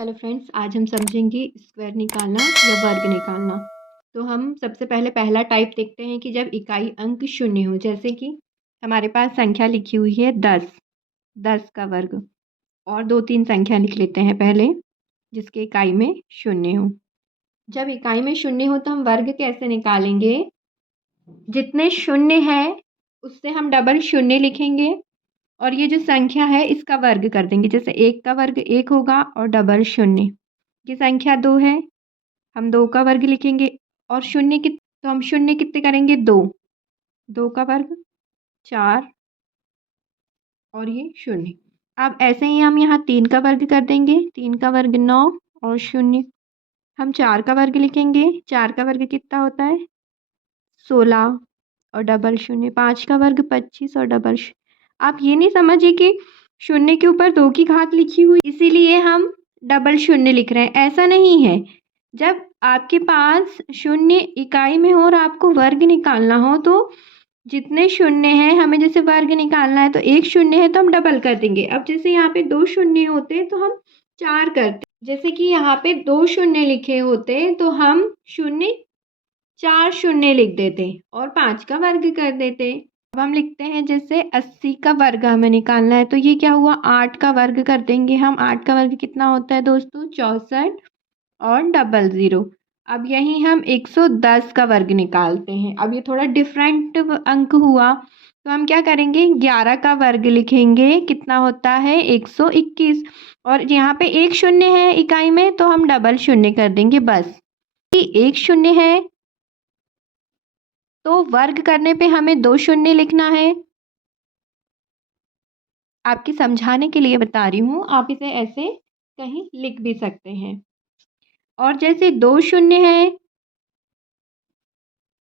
Hello friends, आज हम समझेंगे स्क्वायर निकालना या वर्ग निकालना। तो हम सबसे पहले पहला टाइप देखते हैं कि जब इकाई अंक शून्य हो, जैसे कि हमारे पास संख्या लिखी हुई है 10 का वर्ग। और 2-3 संख्या लिख लेते हैं पहले जिसके इकाई में शून्य हो। जब इकाई में शून्य हो तो हम वर्ग कैसे निकालेंगे? जितने शून्य है उससे हम डबल शून्य लिखेंगे और ये जो संख्या है इसका वर्ग कर देंगे। जैसे 1 का वर्ग 1 होगा और डबल शून्य। ये संख्या 2 है, हम 2 का वर्ग लिखेंगे और शून्य तो हम शून्य कितने करेंगे? 2 का वर्ग 4 और ये शून्य। अब ऐसे ही हम यहाँ 3 का वर्ग कर देंगे, 3 का वर्ग 9 और शून्य। हम 4 का वर्ग लिखेंगे, 4 का वर्ग कितना होता है? 16 और डबल शून्य। 5 का वर्ग 25 और डबल शून्य। आप ये नहीं समझिए कि शून्य के ऊपर 2 की घात लिखी हुई इसीलिए हम डबल शून्य लिख रहे हैं, ऐसा नहीं है। जब आपके पास शून्य इकाई में हो और आपको वर्ग निकालना हो तो जितने शून्य हैं हमें जैसे वर्ग निकालना है तो एक शून्य है तो हम डबल कर देंगे। अब जैसे यहाँ पे 2 शून्य होते तो हम 4 करते, जैसे कि यहाँ पे 2 शून्य लिखे होते तो हम 4 शून्य लिख देते और 5 का वर्ग कर देते। अब हम लिखते हैं जैसे 80 का वर्ग हमें निकालना है तो ये क्या हुआ? 8 का वर्ग कर देंगे हम। 8 का वर्ग कितना होता है दोस्तों? 64 और डबल ज़ीरो। अब यहीं हम 110 का वर्ग निकालते हैं। अब ये थोड़ा डिफरेंट अंक हुआ तो हम क्या करेंगे? 11 का वर्ग लिखेंगे, कितना होता है? 121। और यहाँ पे एक शून्य है इकाई में तो हम डबल शून्य कर देंगे बस। एक शून्य है तो वर्ग करने पे हमें 2 शून्य लिखना है। आपके समझाने के लिए बता रही हूँ, आप इसे ऐसे कहीं लिख भी सकते हैं। और जैसे 2 शून्य है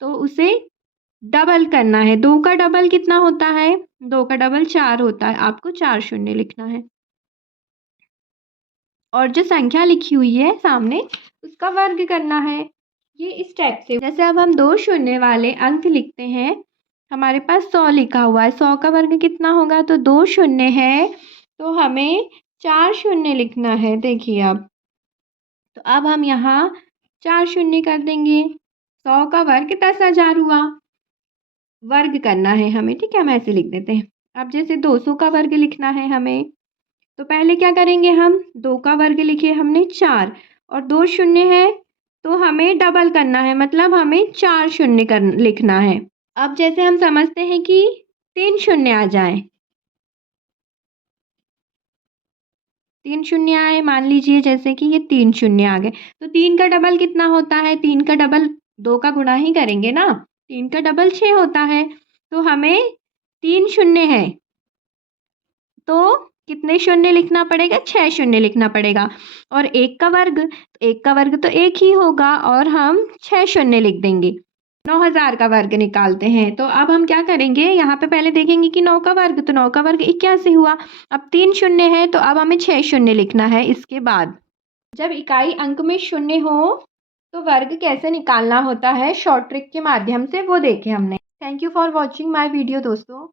तो उसे डबल करना है। 2 का डबल कितना होता है? 2 का डबल 4 होता है, आपको 4 शून्य लिखना है। और जो संख्या लिखी हुई है सामने उसका वर्ग करना है। ये इस टाइप से। जैसे अब हम 2 शून्य वाले अंक लिखते हैं, हमारे पास 100 लिखा हुआ है, 100 का वर्ग कितना होगा? तो 2 शून्य है तो हमें 4 शून्य लिखना है। देखिए अब तो अब हम यहाँ 4 शून्य कर देंगे। 100 का वर्ग 10,000 हुआ, वर्ग करना है हमें, ठीक है? हम ऐसे लिख देते हैं। अब जैसे 200 का वर्ग लिखना है हमें तो पहले क्या करेंगे? हम 2 का वर्ग लिखे हमने 4 और 2 शून्य है तो हमें डबल करना है, मतलब हमें 4 शून्य लिखना है। अब जैसे हम समझते हैं कि 3 शून्य आ जाए, 3 शून्य आए, मान लीजिए जैसे कि ये 3 शून्य आ गए तो 3 का डबल कितना होता है? 3 का डबल 2 का गुणा ही करेंगे ना, 3 का डबल 6 होता है। तो हमें 3 शून्य है तो कितने शून्य लिखना पड़ेगा? 6 शून्य लिखना पड़ेगा। और 1 का वर्ग तो 1 ही होगा और हम 6 शून्य लिख देंगे। 9,000 का वर्ग निकालते हैं तो अब हम क्या करेंगे? यहाँ पे पहले देखेंगे कि 9 का वर्ग, तो 9 का वर्ग 81 हुआ। अब 3 शून्य है तो अब हमें 6 शून्य लिखना है। इसके बाद जब इकाई अंक में शून्य हो तो वर्ग कैसे निकालना होता है शॉर्ट ट्रिक के माध्यम से, वो देखे हमने। Thank you for watching my video दोस्तों।